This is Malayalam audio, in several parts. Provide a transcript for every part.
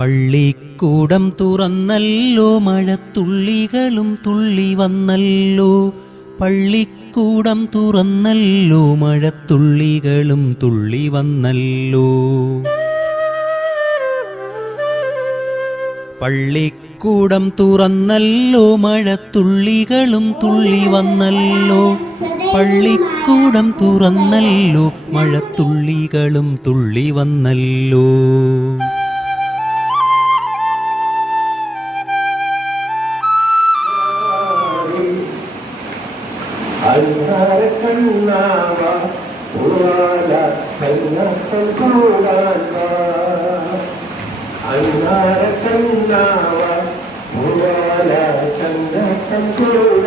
പള്ളിക്കൂടം തുറന്നല്ലോ മഴത്തുള്ളികളും തുള്ളി വന്നല്ലോ. പള്ളിക്കൂടം തുറന്നല്ലോ മഴത്തുള്ളികളും തുള്ളി വന്നല്ലോ. പള്ളിക്കൂടം തുറന്നല്ലോ മഴത്തുള്ളികളും തുള്ളി വന്നല്ലോ. പള്ളിക്കൂടം തുറന്നല്ലോ മഴത്തുള്ളികളും തുള്ളി വന്നല്ലോ. அந்தார கண்ணாவா புலாதா கண்ணப்பன் புலாதா அன்னார கண்ணாவா புலாதா கண்ணப்பன் புலாதா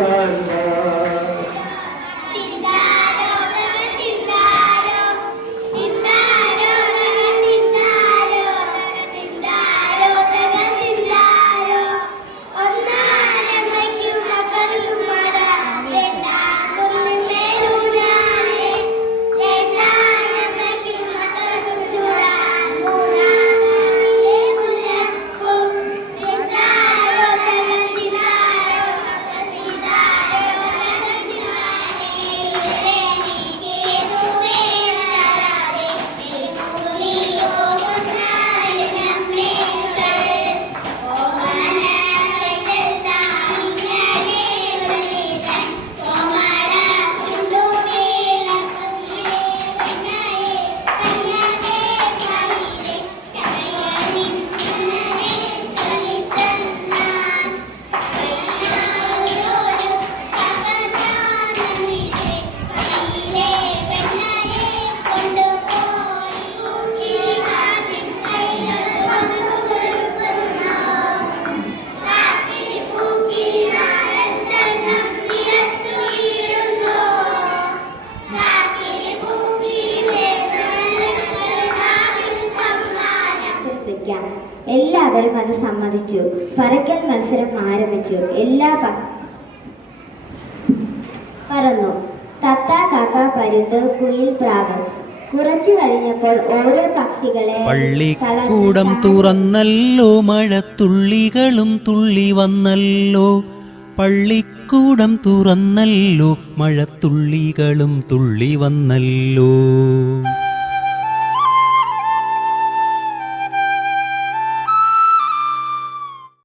എല്ലാവരും അത് സമ്മതിച്ചു. പറക്കൽ മത്സരം ആരംഭിച്ചു. എല്ലാ പറന്നു. തത്ത കാക്ക പരുത്ത് കുയിൽ പ്രാവ്. കുറച്ചു കഴിഞ്ഞപ്പോൾ ഓരോ പക്ഷികളെ പള്ളിക്കൂടം തുറന്നല്ലോ മഴത്തുള്ളികളും തുള്ളി വന്നല്ലോ. പള്ളിക്കൂടം തുറന്നല്ലോ മഴത്തുള്ളികളും തുള്ളി വന്നല്ലോ.